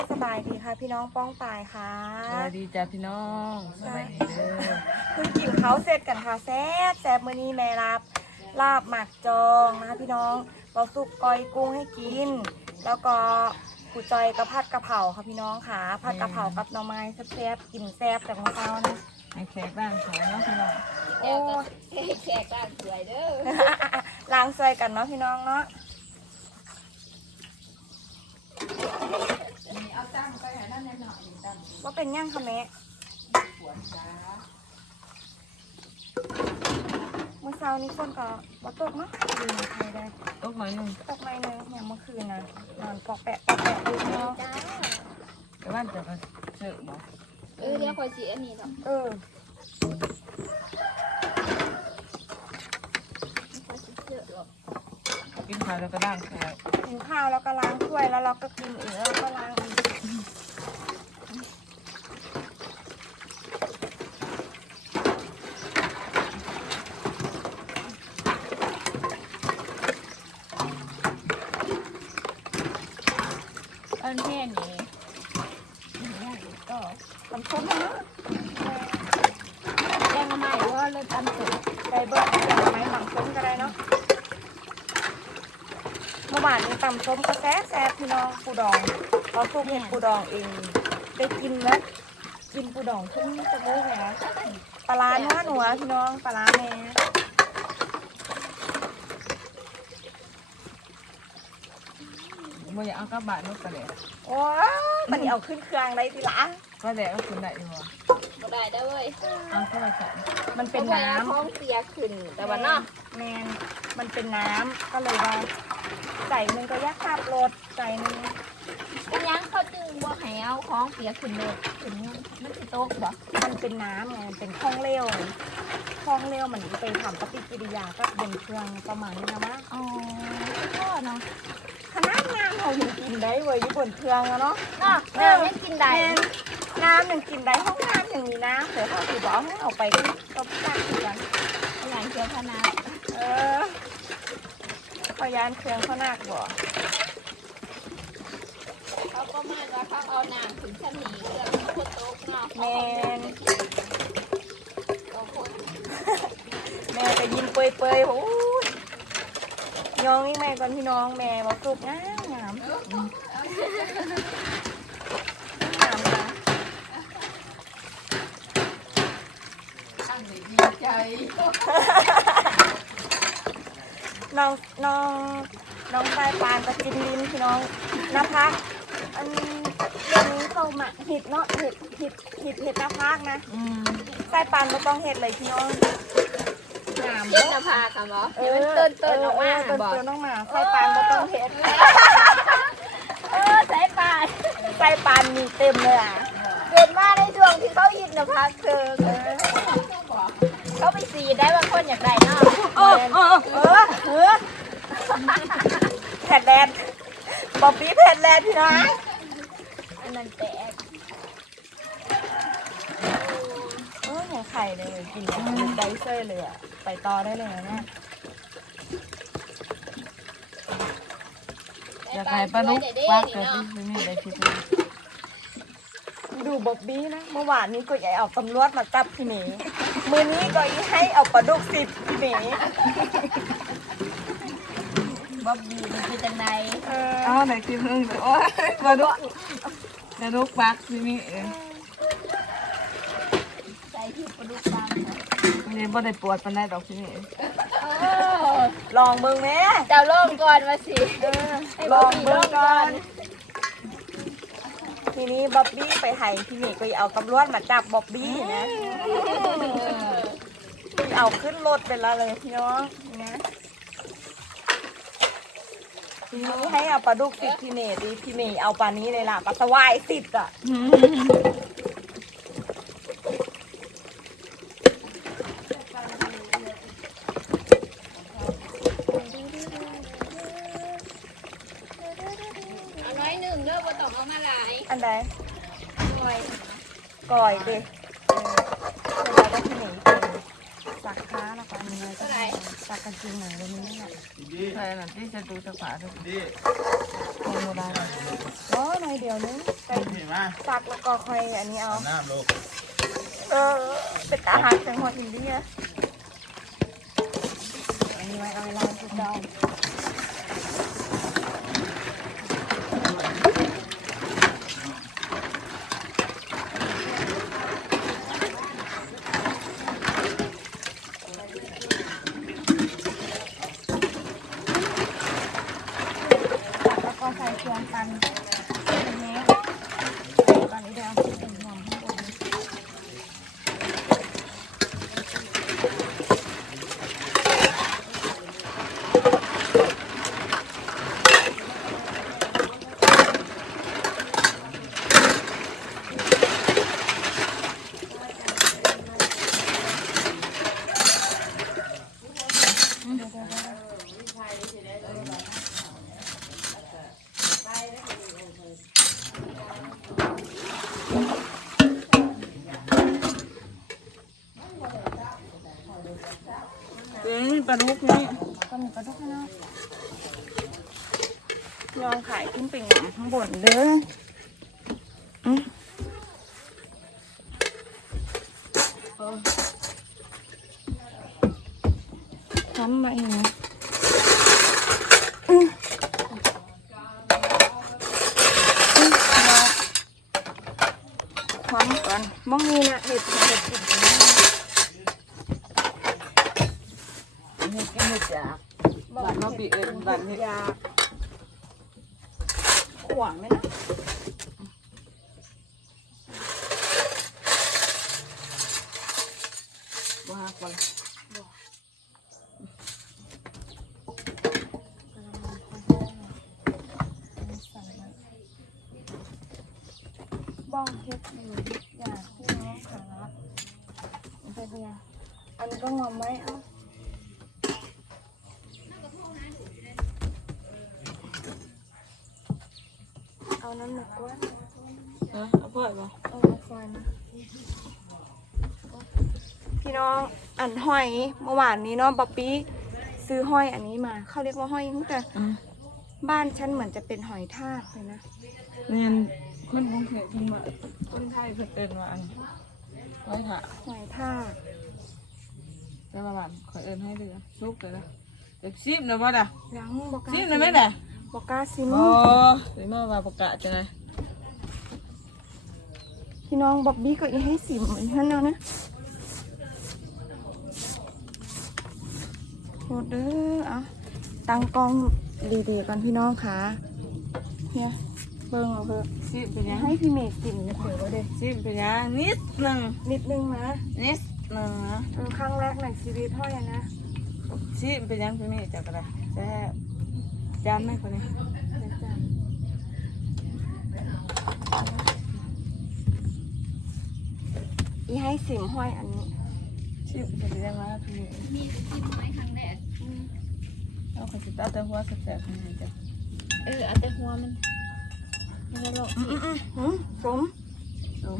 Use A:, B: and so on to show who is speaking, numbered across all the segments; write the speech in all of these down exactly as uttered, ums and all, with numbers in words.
A: สบายดีค่ะพี่น้องป้องปายค่ะ
B: สวัสดีจ้าพี่น้องสวัสดีเด้อ
A: เพิ่งกินเขาเสร็จกันค่ะแซ่บแซ่บมื้อนี้แม่รับลาบหมักจองนะคะพี่น้องเราสุกก้อยกุ้งให้กิน แล้วก็กูจอยกระพัดกระเพราค่ะพี่น้องค่ะผัดกระเพรากับหน่อไม้แซ่บๆกินแซ่บจากมื้อเช้านะ
B: ให้แขกบ้านสวยเนาะพี่น้อง
A: โอ้
C: แขกบ้านสวยเด้อ
A: ล้างซอยกันเนาะพี่น้องเนาะ
C: เอาตั้งไปหานั่นหน่อยตั้ง
A: ว่าเป็นย่างค่ะแม่
C: ปวดขา
A: เมื่อเช้านี้ฝนก็บ่ตกเนาะดีใครได้
B: ตกหน่อยหนึง
A: ตกไม่เนึงอย่างเมื่อคืนนะนอนปอกแปะปอกแปะดูเนาะ
C: จ้า
B: แต่บ้านจะมาเสิร์ฟบ่
C: เออเดี๋ยวคอยสีอันนี้เนาะ
A: เออ
C: คอยสีเสื้อหรอก
B: กินข้าวแล้วก็ด่างแขก
A: กินข้าวแล้วก็ล้างถ้วยแล้วเราก็กินอีกแล้วก็ล้างอีก
C: อันแค่นี้ก็
A: ทำส้มนะ
C: แจ้งมาใหม่ว่าเลยทำสุด
A: ไก่เบิร์ดอย่างไรทำส้มก็ได้เนาะเมื่อวานนี้ตำส้มก็แซ่บแซ่บพี่น้องปูดองเราซุปเห็ดปูดองเองได้กินแล้วกินปูดองขึ้นจะเลิกไงนะปลาร้าเนื้อหนัวพี่น้องปลาร้าแม่
B: บ่อยากเอากลับบ้านนู่นก็แหละ
A: โอ้ยมันเอาขึ้นเครื่องได้ทีหละ
B: ก็แหละก็คุณได้อยู่บ่
C: ก็ได้ได้เว้ย
B: เอาโทรศัพท์
A: มันเป็นน้ำ
C: ท้องเสียขึ้นแต่ว่าเนาะ
A: แมนมันเป็นน้ำก็เลยว่าใส่หนึ่งก็ยักขับรถใส่หนึ่ง
C: เป็นยังเขาจึงว่าให้เอาของเสียขึ้นเลยขึ้นมันสิโต๊ะบ่
A: มันเป็นน้ำไงมันเป็นข้องเลี้ยวข้องเลี้ยวมันไปทำปฏิกิริยากับบนเครื่องประมาณนี้นะมะ
C: อ๋อก็เนาะ
A: ขนาดน้ำเรายังกินได้เว้ยอยู่บนเครื่องอะเนาะ
C: เนาะเออไม่กินได้
A: แม่นน้ำยังกินได้ห้องน้ำยังมีน้ำเดี๋ยวเขาถือบอกให้เอาไปก็ก็ตักกัน
C: อย่างเชียวพนา
A: เออพยานเครื่องเขานักบ่
C: เขาก็มาว่าเขาเอาน้ำถึงชั้นนี้เรื่องโคตรโต๊ะเนาะ
A: แมน
C: โต๊ะคน
A: แม่ก็ยิ้มเปยๆโอ้ยยองนี่แม่ก่อนพี่น้องแม่บอกสุกงามงามงามนะ
C: ตั้งใจดีใจ
A: น้องน้องน้องสายปานก็กินลิ้นพี่น้องนะคะอันเรื่องนี้เขามาหิดเนาะเห็ดหิดหิดเห็ดหน้าพากนะ
B: อืม
A: สายปานก็ต้องเห็ดเลยพี่น้องงาม
C: เย็น
A: เนาะ
C: นะพาค่ะหมอเดี๋ยวมันเตือนเตือนออกมา
A: เตือน
C: บอก
A: เตือนน้องหมาสายปานก็ต้องเห็ด
C: เออสายปาน
A: สายปานมีเต็มเลยอ่ะ
C: เกิดมาในช่วงที่เขายินนะพักเธอเขาไปสีได้ว่าคนอยากได้เนาะ
A: เออเออเออเออแผ่นแลนด์บอบบี้แผ่นแลนด์พี่น้อง
C: อันนั้นแตก
A: เออหัวไข่เลยกินแบบไดเซอร์เลยอ่ะไปต่อได้เลยนะเนี่ย
B: อยากให้ปลาดุกปักเกิดที่นี่ได้คิดเลย
A: ดูบอบบี้นะเมื่อวานนี้ก็อยากเอาตำรวจมาจับพี่หมีมือนี้ก็ให้เอาปลาดุกสิบพี่หมี
C: บ๊อบบี้มันเป็นจังได
A: เออ
B: เอาไหนคิดนึงโอ้ยปลาดุกปลาดุกปักที่นี่เอง
C: ใจที่ประดุกบางเนาะ
B: มันยังบ่ได้ปวดปานใดดอกที่นี่
C: เออ
A: ลองเบิ่งแม่
C: เจ้าโล่งก่อนมาสิ
A: เออลองเบิ่งก่อนทีนี้บ๊อบบี้ไปไห้พี่หมีก็เอาตำรวจมาจับบ๊อบบี้นะเอาขึ้นรถไปแล้วเลยพี่น้องนะทีนี้ให้เอาปลาดุกสิบพี่เมย์ดิพี่เมย์เอาปลานี้เลยล่ะปลาสวายสิบอ่ะ
C: เอาน้อยหนึ่งเด้อบ่ต้องเอามาหลาย
A: อันใด
C: หน่อย
A: ก่อยดิเออเดี๋ยวเราก็พี่เมย์กินสักค้าแล้วก็มีอะไรก็ได้สักกันจริงหน่อยวันนี้แหละ
B: ใช่น่ะที่จะดูสักฝาดูดิ
A: โอ้โหได้โอ้หน่อยเดียวนึงใส่สักแล้วก็ค่อยอันนี้เอา
D: น้ำลูก
A: เออเป็นอาหารจังหวัดอินเดียอันนี้ไว้เอาเวลาสุดดาวแล้วก็ใส่เครื่องปั่นอันนี้ใส่ก่อนนี้เดียวเป็นหอมข้างบน
B: เดี๋ยวนี้ปลาดุกนี่
A: ก็มีกระดูกนะลองขายขึ้นไปหงข้างบนเด้ออืมทำมาเองอืมอืมรอความก่อนมองนี่นะเห็ดเห็ดกิน
B: เห็ดกันเห็ดจ้าบ้านเขาปีเอ็นบ้านเห็ด
A: ยาขวางไหมนะ
B: บ้าก่อน
A: บ้องเทคนิคอยากพี่น้องขาไปเดียวอันนี้ก็งอมไว้เอ้าเอาน้ำหนักกว่า
B: เออเอาพ่อยบ่
A: เอาไฟนะพี่น้องอันห้อยเมื่อวานนี้เนาะบ๊อบบี้ซื้อห้อยอันนี้มาเขาเรียกว่าห้อยตั้งแต่
B: อืม
A: บ้านฉันเหมือนจะเป็นหอยทากเลยนะ
B: เรียนคนกรุงเทพเพิ่นว่าคนไทยเพิ่นเอิ้นว่าอันไว้ถ่า
A: หอยทาก
B: แต่ว่าบ้านขอยเอิ้นให้เรือลูกเลยนะเด็กซิมนะบ่ล่ะ
A: ยังบอกกล้า
B: ซิมนะแม่น่ะ
A: บอกกล้าซิม
B: โอ้สิมาว่าประกาศจังได๋
A: พี่น้องบ๊อบบี้ก็อีให้สิมเหมือนฉันแล้วนะโหดเด้อเอาตั้งกล้องดีๆก่อนพี่น้องค่ะเนี่ยเบิ่งเอาเถอะ
B: ซิมเป็นหยัง
A: ให้พี่เมย์กินนะเผื่อว่าเด้
B: ซิมเป็นหยังนิดหนึง
A: นิดนึงนะ
B: นิดหนึงนะ
A: เออครั้งแรกในชีวิตพ่อยนะ
B: ซิมเป็นหยังพี่แม่จักก็ได้แซ่บจานไหมคนนี้
A: เดี๋ยวจ้ะอีให้สิมห้อยอันนี้
B: ซิมเป็นหยังวะพี่แม่
C: มีกินไหมครั้งแรก
B: เอาขอสิตาแต่หัวแซ่บๆนี่จ้ะ
C: เออเอาแต่หัวมันมันจะลง
A: อืมอืมอืมสม
B: ดู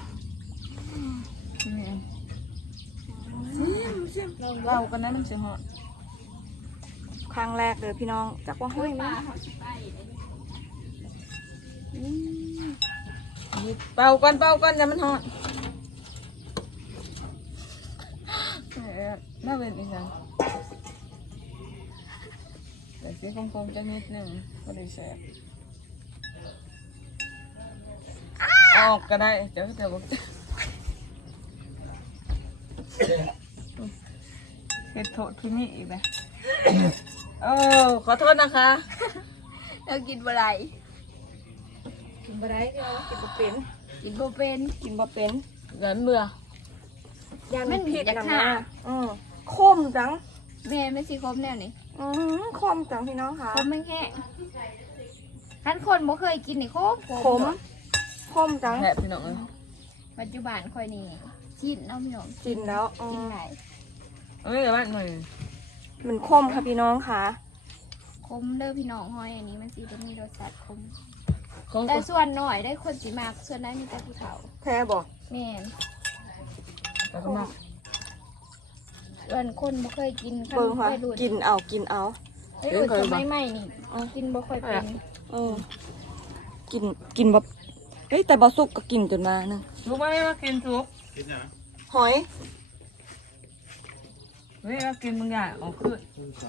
B: พี่แม่ซิมซิมเรากันนะน้ำเสียงเหาะ
A: ครั้งแรกเลยพี่น้องจักว่าห้อยไหม
B: เป่าก่อนเป่าก่อนอย่ามันเหาะน่าเป็นอีกอย่างแต่สีคงๆจะนิดหนึ่งก็ได้แซ่บออกก็ได้เดี๋ยวเดี๋ยวบอกจะเห็ดโถที่นี่อีกนะโอ้ขอโทษนะคะ
C: เรากินอะไร
A: กินบะได้พี่น้องกินบะเป็น
C: กินโบเป็น
A: กินบะเป็น
B: เกินเบื่อ
A: ยัน
C: มัน
A: ผิด
C: อยาก
A: นะ
C: ฆ่า
A: แม่อืมคมจัง
C: แม่ไม่สิคมแนวนี้
A: อืมคมจังพี่น้องค่ะ
C: คมไม่แห้งท่านคนบ่เคยกินนี่คม
A: ขมคมจัง
B: แผลพี่น้องเอ้ย
C: ปัจจุบันค่อยนี่ชินเอาพี่น้อง
A: กินแล้วอื
C: กิน
A: ม
C: ไหน
B: เอาไม่เดี๋ยวบ้านหน่อย
A: มันคมค่ะพี่น้องค่ะ
C: คมเด้อพี่น้องห้อยอันนี้มันสิจะมีรสชาติคม
B: ของ
C: แต่ส่วนหน่อยได้คนสิมากส่วนนั้นมีแต่ผู้เฒ่า
A: แพ้บอก
C: แม่น
B: แต่ก็มา
A: แพ้
C: วันคนบ่เคยกิน
A: เบิ่งค่ะ
C: เคยดู
A: กินเอากินเอา
C: ไอ้คนสมัยใหม่นี่กินบ่ค่อยเป็น
A: เออกินกินแบบเฮ้ยแต่บอสุกก็กินจนมานึง
B: ทุกวันนี้มากินทุก
A: หอย
B: เฮ้ยมากินบางอย่างเอาขึ้น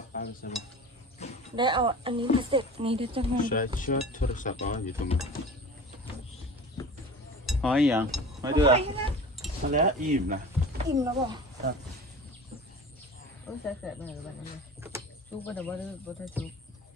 A: ได้เอาอันนี้มาเสร็จนี่เดี๋ยวจะมา
D: Şöyle oturursak ha yutamam. Hay ya. Hadi ya. Hadi ya iyiyim lan.
A: อิ่มแล้วบอก
B: เออใส่ใส่ไปเลยแบบนั้นเลยทุกวันเดี๋ยวว่าเดี๋ยวว่าถ้าทุก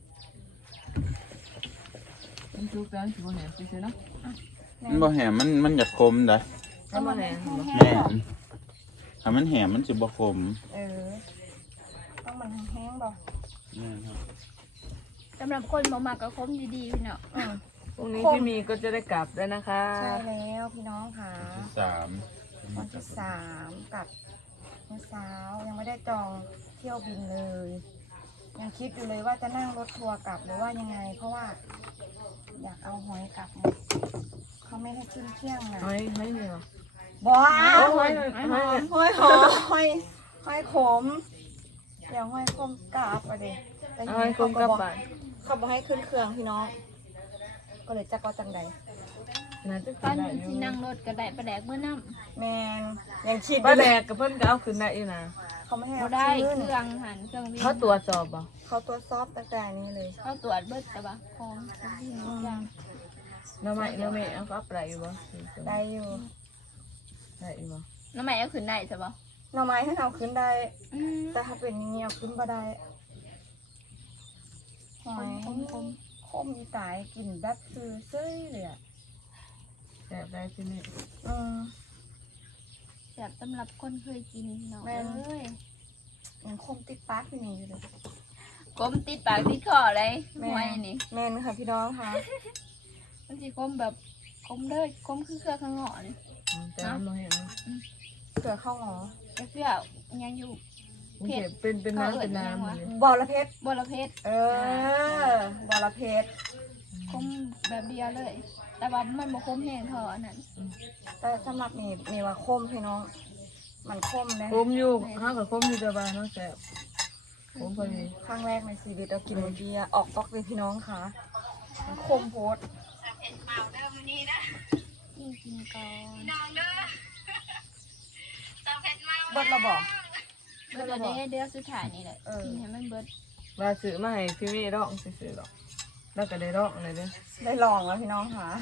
B: มันทุกแล้วถือว่าแหนมซื้อเนาะ
D: มันบ่แหมมันมันอยากคมได้
B: แล้วมาแหนม
D: แม่นถ้ามันแหมมันสิบ่คม
A: เออต้องมันแห้งๆบอก
D: แม่นครับ
C: สำหรับคนบ่มักก็คมดีๆพี่เนาะ
A: อืม
B: พรุ่งนี้พี่มีก็จะได้กลับแล้วนะคะ
A: ใช่แล้วพี่น้องค่ะ
D: ที่สาม
A: วันที่สามกลับเมื่อเช้ายังไม่ได้จองเที่ยวบินเลย ยังคิดอยู่เลยว่าจะนั่งรถทัวร์กลับหรือว่ายังไง เพราะว่า อยากเอาหอยกลับหมดเขาไม่ให้ขึ้นเที่ยงนะ
B: ไม่ไม่มีหรอ
A: บ้า
B: หอย
A: ห
B: หอยหอย
A: อยหอหอยหอยขมเดี๋ยวหอยขมกลับไปดิแต่
B: หอยกลมกับบ้าน
A: เขาบอกให้ขึ้นเครื่องพี่น้อง ก็เลยจะก็จังใด
B: น่าจะ
C: ตอน
B: ได้
C: ที่นั่งรถก็ได้ประแดกเมื่อน้ำ
A: แมนยังคิดอ
B: ป้า
A: ยู่
B: แด
A: เลย
B: กกับเพื่อนก็เอาขึ้นได้อีนะ
A: เขาไม่ให้
C: บ่
A: เอา
C: ได้
A: ขึ้น
C: เครื่องหันเครื่องวิ่ง
B: เขาตัวจอบบ่
A: เขาตัวซอฟต์ตั้งแต่นี้เลย
C: เขาตรวจเบิดแต่ว่าของที่นี่อย่าง
B: น้ำใหม่น้ำใหม่เอาก็อะไรอยู่บ่
A: ได้อยู่
B: ได้อยู่บ่
C: น้ำใหม่เอาขึ้นได้ใช่ปะ
A: หน่อไม้ให้เอาขึ้นได้
C: อืม
A: แต่ถ้าเป็นอย่างนี้เอาขึ้นบ่ได้หอย
C: คมคม
A: คมอีตายกินแบบคือเซ้ยเลยอ่ะ
B: แซ่บได้ที่นี่
A: อืม
C: แบบสำหรับคนเคยกินเนาะ
A: แม่
C: เอ้
A: น
C: ย
A: ยังคมติดปากที่นี่อยู่เลย
C: คมติดปากติดคอเลยหวยนี่
A: แม่นค่ะพี่น้องค่ะ
C: มันสิคมแบบคมเด้อคมคือเครือข้างเหงาะนี่
B: แต่มันบ่เห็น
A: เสือเข้าหงอ
C: แต่เสื้อยังอยู่
B: มันเก็บเป็นเป็นน้ำเป็นน้ำเลย
A: บอระเพ็ด
C: บรเพชร
A: เออบอระเพ็ด
C: คมแบบเดียวเลย แต่ว่ามันบ่คมแห้งเท่าอันนั้น
A: แต่สำหรับนี่มีว่าคมพี่น้อง มันคมนะ
B: คมอยู่ห้ากับคมอยู่เดียวบ้านน้องแซ่บคมพอดี
A: ครั้งแรกในชีวิตเรากินเมื่อกี้อะออกก๊อกเลยพี่น้องค่ะมันคมโพด
C: กินกินก่อน
A: เบิดเราบอก
C: เบิดละเด้เดือนสุดท้ายนี่แหละกินให้มันเบิด
B: ว่าซื้อมาให้พี่มีร้องซื้อๆหรอกแล้วก็ได้ร้องเลยเด้อ
A: ได้ลองแล้วพี่น้องค่ะ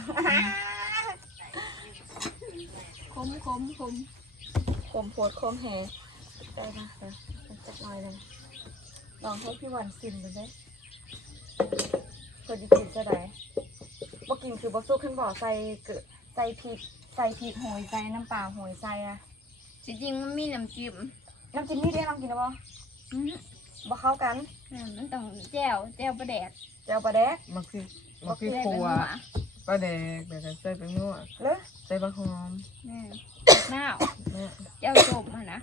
C: คมคมคม
A: คมโพดคมแฮได้ปะเดี๋ยวมันจักหน่อยเลยลองให้พี่วันซิมดูได้เพื่อจะกินจะได้บ่กินคือบ่สู้ขึ้นบ่อใส่เกลือใส่พริกใส่พริกโหยใส่น้ำปลาโหยใส่อะ
C: จริงๆมันมีน้ำจิ้ม
A: น้ำจิ้มนี่ได้ลองกินหรือเปล่า
C: อืม
A: บ่เข้ากัน
C: มันต้องแจ่วแจ่วประแดด
A: เจียวปลาแดก
B: มักคือมักคือ
C: แจ่ว
B: ค
C: เป็น
B: รัว
C: หัว
B: ปลาแดกแล้วก็ใส่เป็นนัว
A: เลย
B: ใส่ปลาหอม
C: แม่หน้าว
B: เนี่ย
C: แจ่วจมอะนะ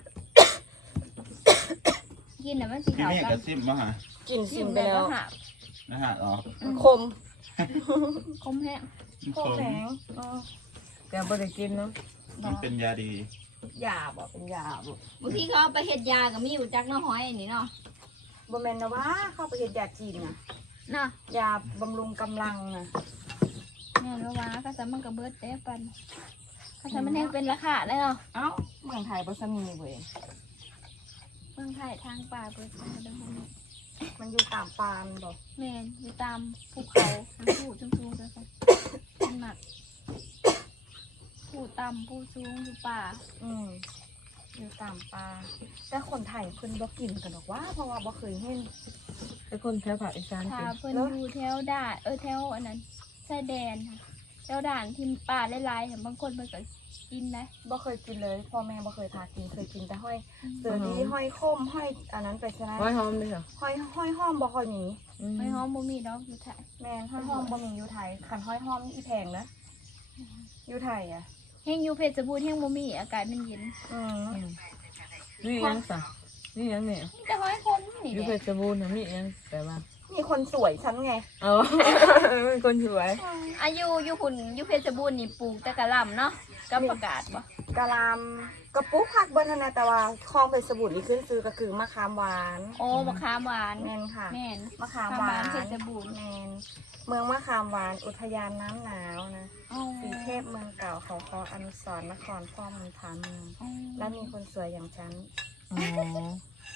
C: กินน่ะมันสี
D: พี่
C: ขาว
D: เมฆ
C: กั
D: กระ
C: น
D: ซิบมาหา
A: กินซิมไปแล้ว
C: ค่ะ
D: นะฮะอ๋อ
A: คม
C: คมแห้ง
D: มัน
A: โค
D: ข
A: ม
D: ม
A: แข็งเออ
B: แต่บ่ได้กินเนาะ
D: มันเป็นยาดี
A: ยาบ่เป็นยาบ่
C: บางทีเขาเอาไปเฮ็ดยากับมีอยู่จักเน้อหอยอันนี้เนาะ
A: บ่แม่นนะว่าเข้าไปเฮ็ดยาจีนน่ะ
C: เนาะ
A: ยาบำรุงกำลังน่ะ
C: แม่นว่าว่าก็จะมันก็เบิดแต่ปันก็จะมันแห้งเป็นราคาเลยเนาะ
A: เอ้าเมืองไทยบ่ซะมีเว้ย
C: เมืองไทยทางป่าเบิดมันก็บ่มี
A: มันอยู่ตามปานบ่
C: แม่นอยู่ตามภูเขาทั้งผู้ทั้งสูงจังซั่นมันหนักผู้ต่ำผู้สูงอยู่ป่า
A: อืมอยู่ตามปลาแต่คนไทยเพิ่นบ่กินกันดอกว่าเพราะว่าบ่เคยเห็น
B: ไอ้คนแถวภาคอีสาน
C: ถ้า
B: กิน
C: เพิ่นอยู่แถวด่านเออแถวอันนั้นชายแดนค่ะแถวด่านที่ป่าหลายๆค่ะบางคนเพิ่นก็กินนะ
A: บ่เคยกินเลยพ่อแม่บ่เคยพากินเคยกินแต่ห้อยเสือดีห้อยคมห้อยอันนั้นไปซะนะ
B: หอยหอมด้วยเหรอ
A: ห้อยห้อยห้อมบ่ค่อยมี
B: อืม
C: ไม่หอมบ่มีดอกอยู่ไทย
A: แม่นห้อยห้อมบ่มีอยู่ไทยคันห้อยห้อมนี่อีแพงนะอยู่ไทยอ่ะ
C: แห้งอยู่เพชรบูรณ์แห้งบ่มีอากาศมันเย็น
A: อืม
B: นี่ยังสะนี่ยังเนี่ย
C: มีแต่หอยคมนี่
B: อยู่
C: แห
B: เพ
C: ละ
B: ชรบูรณ์นะมียังแต่ว่า
A: มีคนสวยฉันไง
B: เอา เป็นคนสวย
C: อายุอยู่หุ่นอยู่เพชรบูรณ์นี่ปลูกแต่กะหล่ำเนาะกับประกาศบ่
A: กะหลำกระปุกผักเบิ้ลนะแต่ว่าคลองเพชรบูรณ์นี่ขึ้นซื้อก็คือมะขามหวาน
C: โอ้มะขามหวาน
A: แมนค่ะ
C: แม่น
A: มะขามหวาน
C: เพชรบูรณ์
A: แมนเมืองมะขามหวานอุทยานน้ำหนาวนะ
C: อ๋อ
A: สีเทพเมืองเก่าเขาคออนุสรณ์นครพ่อเมืองผาเมือง
C: อ๋อ
A: และมีคนสวยอย่างฉัน
B: อ๋อ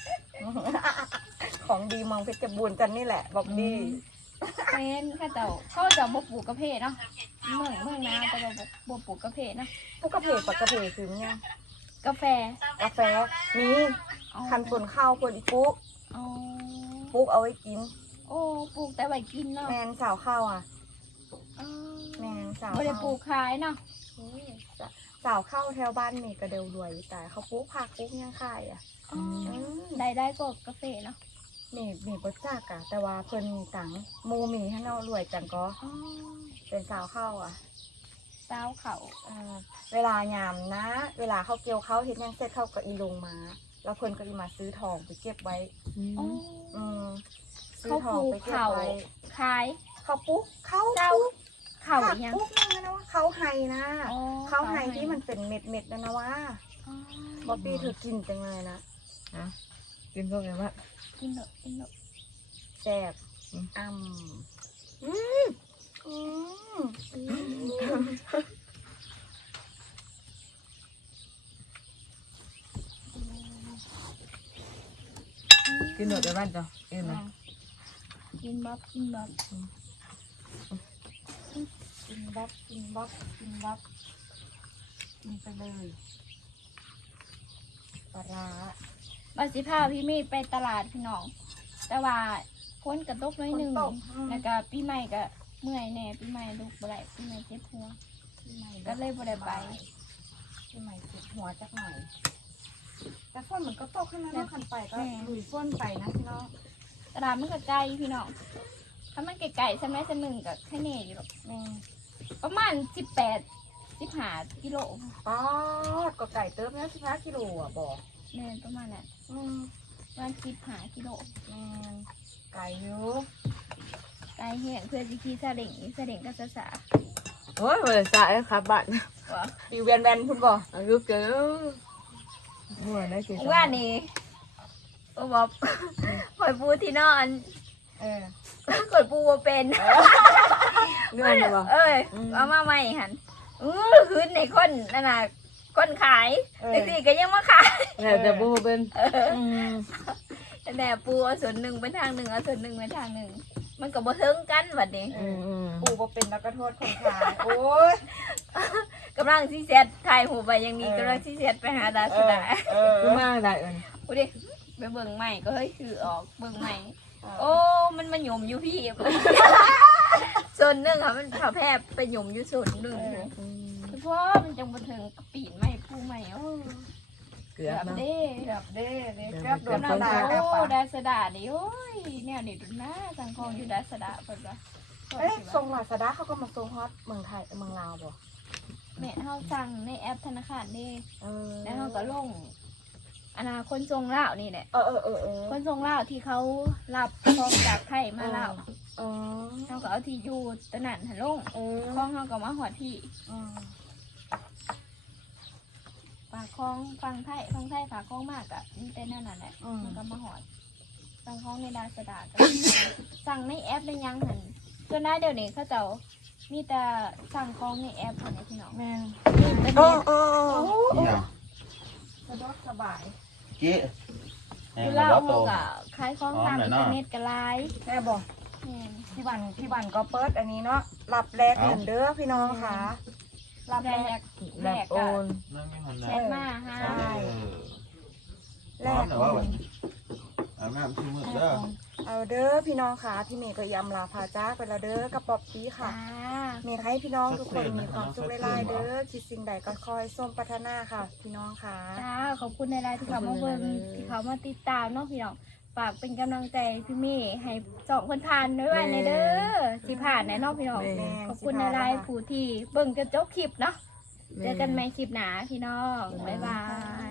A: ของดีเมืองเพชรบูรณ์กันนี่แหละบอกดี
C: แม่นข้าเจ้าเขาจะบ่ปลูกกระเพาะเนาะเมืองเมืองนาแต่ว่าบ่บ่ปลูกกระเพาะเนาะ
A: พวกกระเพกปักกระเพกคือเนี่ย
C: กาแฟ
A: กาแฟมี
C: อ๋อ
A: คันฝนข้าวคนอีปุ๊ก
C: อ๋อ
A: ปุ๊กเอาไว้กิน
C: โอ้ปลูกแต่ไว้กินเนาะ
A: แมนสาวข้าวอ่ะ
C: อ๋อ
A: แมนสาว
C: บ่ได้
A: ข้าว
C: ปลูกขายเนาะ
A: สาวเข้าแถวบ้านมีกระเดวรวยแต่เขาปุ๊กผักปุ๊กยังขายอ่ะ
C: อ๋อ
A: อืม
C: ได้ได้ก็กาแฟเนาะ
A: มีมีบรจักอะแต่ว่าเพิ่นมีตังค์หมูมีให้เนาะรวยจังก็
C: อ๋อ
A: เป็นสาวเข้าอ่ะ
C: สาวเขา
A: เอ่อเวลายามนะ เวลาเขาเกี่ยวเขาเห็นยังเสร็จเขาก็อีลงมา แล้วเพิ่นก็อีมาซื้อทองไปเก็บไว้
C: อ๋อ
A: อืมซื้อ
C: เขา
A: ท
C: ป
A: อง
C: ลูก
A: ไปเก็บ
C: เขา
A: ไว้
C: ขาย
A: เขาปุ๊กเขา
C: เจ้า
A: ปุ๊ก
C: เขา
A: ผัก
C: อีหยัง
A: ปุ๊กนั่นนะว่าเขาไฮนะ
C: อ๋อ
A: เขาไฮที่มันเป็นเม็ดเม็ดๆนั่นนะว่า
C: อ๋อ
A: บ๊อบบี้เธอกินจังเลยนะ
B: อ่ะกินพวกนี้ว่า
C: กินเถอะกินเถอะ
A: แซ่บ
B: อืม
A: อ่ำอืมอืมอืม
B: กินหมดในบ้านจ้ะกินไหม
C: กินบ๊อบกินบ๊อบ
A: กินบ๊อบกินบ๊อบกินบ๊อบกินไปเลยปลาร้า
C: บาสิพาพี่เมย์ไปตลาดพี่น้อง แต่ว่าพ้นกระตกน้อยหนึ่ง
A: ฝตกอืม
C: แล้วก็ปีใหม่ก็เมื่อยแน่ปีใหม่ลูกบ่ได้ปีใหม่เจ็บหัว
A: พี่ใหม่
C: ก็เลยบ่ได้ไป
A: พี่ใหม่เจ็บหัวจักหน่อย แต่ฝนมันก็ตกขึ้นมาเนาะคันไปก็ลุยฝนไปนะพี่น้อง
C: ตลาดมันก็ไกลพี่น้องถ้ามันไกลๆใช่ไหมสักหนึ่งก็แค่เน่อยู่หรอก
A: แม่
C: ประมาณสิบแปดสิบห้ากิโล
A: ป๊อดก็ไก่เติมแล้วสิบห้ากิโลอ่ะบอก
C: เน่นประมาณนั้น
A: อืม
C: ประมาณสิบห้ากิโล
A: แม่นไก่อยู่
C: ไกลแห้งเพื่อจะขี่ซาเล้งซาเล้งก็จะสา
B: โอ้ยเลยสายครับบ้าน
C: วะ
A: ปีเวียนแวนคุณบอก
B: อายุเกินหัวได้กี่
C: ว่านี่โอ้บอกข่อยปูที่นอน
A: เออ
C: ข่อยปูบ่เป็น
B: เงื่อนหรือเปล่า
C: เอ้ย
B: อืม
C: เอามาใหม่หันอือคืนในคนนั่นน่ะคนขาย
A: เออ
C: แต่สิก็ยังมาขาย
B: แต่จะบูเป็นอืม
C: แต่ปูเอาส่วนหนึ่งเป็นทางหนึ่งเอาส่วนหนึ่งเป็นทางหนึ่งมันก็บ่เทิงกันบัดนี้
B: อืมอืม
A: ปูบ่เป็นแล้วก็โทษคนขายโอ้ย
C: กำลังที่เซตถ่ายหูไปยังมี
A: เออ
C: กำลังที่เซตไปหาดา
A: เอ
C: ส
A: อ
C: ดา
A: เออ
B: คือมากได้เอิญ
C: พูดดิไปเบิ่งใหม่ก็เฮ้ยคือออกเบิ่งใหม่ โอ้ มันมาหยุมอยู่พี่ ส่วนหนึ่งค่ะมันผ่าแพร่ไปหยุมอยู่ส่วนหนึ่งเพราะมันจังบันเทิงกระปีนใหม่ผู้ใหม่โอ้
B: เกื
C: เกื
B: อ
C: อ
B: บบ เนาะ
C: เด้
A: เกือบเด้เด้
B: เกื
A: เกื
B: อ
A: อ
B: บบ
A: โด
B: เกื
A: น
B: อบ
A: ดา
C: โอ้
A: กับปะ
C: ดาสดาดิโอ้ยแนวนี้ดูนะสังคมอยู่ดาสดาเปิดว่า
A: เอ้ยทรงลาซาด้าเขาก็มาทรงฮอตเมืองไทยเมืองลาวบ่
C: แม่เฮาสั่งในแอปธนาคารนี่
A: เออ
C: แล้วเฮาก็ลงอนาคนทรงลาวนี่แหละ
A: เออเออเออเออ
C: คนทรงลาวที่เขารับของจากไทยมาลาว
A: เออ
C: เฮาก็เอาที่อยู่ตะนั่นหันลง
A: เออ
C: ของเฮาก็มาหอดที่
A: อืม
C: ฝากของฟังไทยฟังไทยฝากของมากอะมันเป็นนั่นน่ะแหละ
A: อืม
C: มันก็มาหอดสั่งของในดาสดาก็ สั่งในแอปได้ยังหันจนได้เดี๋ยวนี้เขาเจ้ามีแต่สั่งของในแอปหันพี่น้อง
A: แม่น
C: มีแต่
A: โอ้
C: เน็ต
A: โอ้
D: อีหยัง
A: สะดวกสบาย
D: เจ๊แห
C: อยู่
D: ง
C: เล่า
D: แล้ว
C: เขา
D: โต
C: ก็ขายของตามอินเทอร์เน็ตกันไลน์
A: แม่บอก
C: แม่น
A: พี่บันพี่บันก็เปิดอันนี้เนาะรับแลกเงินเด้อพี่น้องค่ะรับ
C: แร
A: แลก
C: ก
B: แบ
C: แร
B: บ
C: ก
B: โอ
C: ก็
B: น
D: นั่งไม่หันห
C: แช
D: น้า
C: ทมาฮะ
A: ใช่
D: เออ
A: แล
D: ร้อน
A: ก
D: แต่ว่าแบบอาบน้ำชื่อมืดเด้อ
A: เอาเด้อพี่น้องค่ะพี่เมย์ก็ยำลาพาจ้าไปแล้วเด้อกระป๋อบปีค่ะ
C: จ้า
A: เมย์ให้พี่น้องทุกคนมีความสุขหลายๆเด้อคิดสิ่งใดก็คอยส้มพัฒนาค่ะ พี่น้องค่ะ
C: จ้าขอบคุณในไลน์ที่เขามาเบิ่งที่เขามาติดตามเนาะพี่น้องฝากเป็นกำลังใจพี่เมย์ให้สองคนทานด้วยไว้ในเด้อสิผ่านแน่เนอนพี่น้อง
A: แม่
C: ขอบคุณในไลน์ผู้ที่เบิ่งจนจบคลิปเนาะ เจอกันใหม่คลิปหนาพี่น้อง บ๊ายบาย